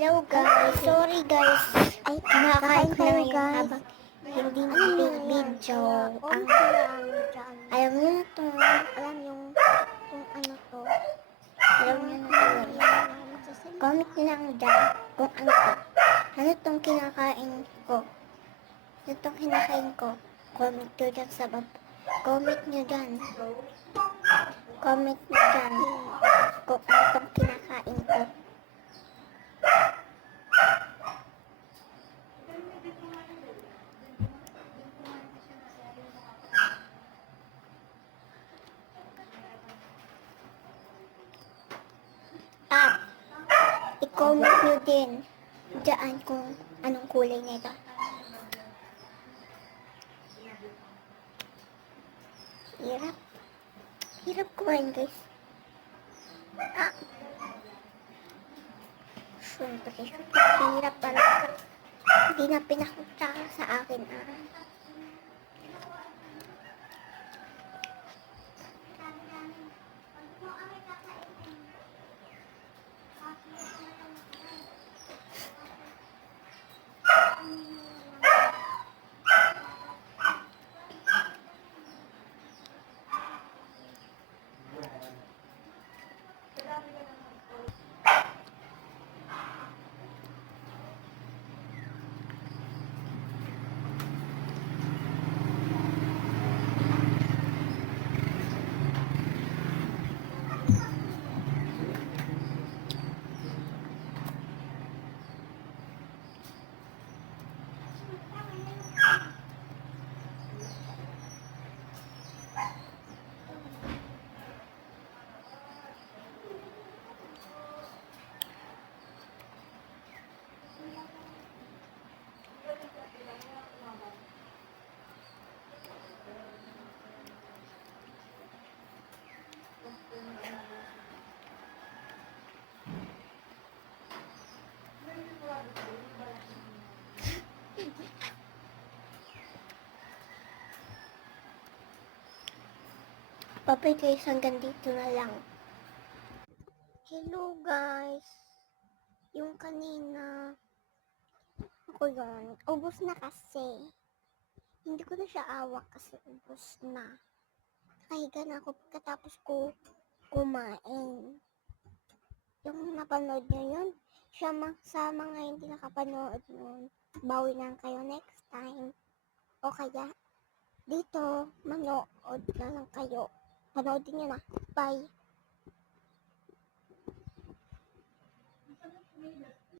Hello guys, sorry guys. Ay, kinakain ko na ngayon guys. habang hindi video. Ang, alam niyo na to, Alam yung ano to. alam niyo na to guys. Comment niyo lang dyan kung ano to. Ano tong kinakain ko? Ano tong kinakain ko? Comment niyo dyan sa baba. Comment niyo dyan. Comment niyo dyan kung ano tong kinakain ko. At i-comment nyo din dyan kung anong kulay nito. Hirap. Hirap kumain guys. Ah. Siyempre, hirap pala. Hindi na pinakutsara sa akin. Papay guys, hanggang dito na lang. Hello guys. Yung kanina, ako yun, ubos na kasi. Hindi ko na siya awak kasi ubos na. Nakahiga na ako pagkatapos ko kumain. Yung napanood nyo yun, sa mga hindi nakapanood nun, bawi lang kayo next time. O kaya, dito, manood na lang kayo. Panoodin nyo na. Bye!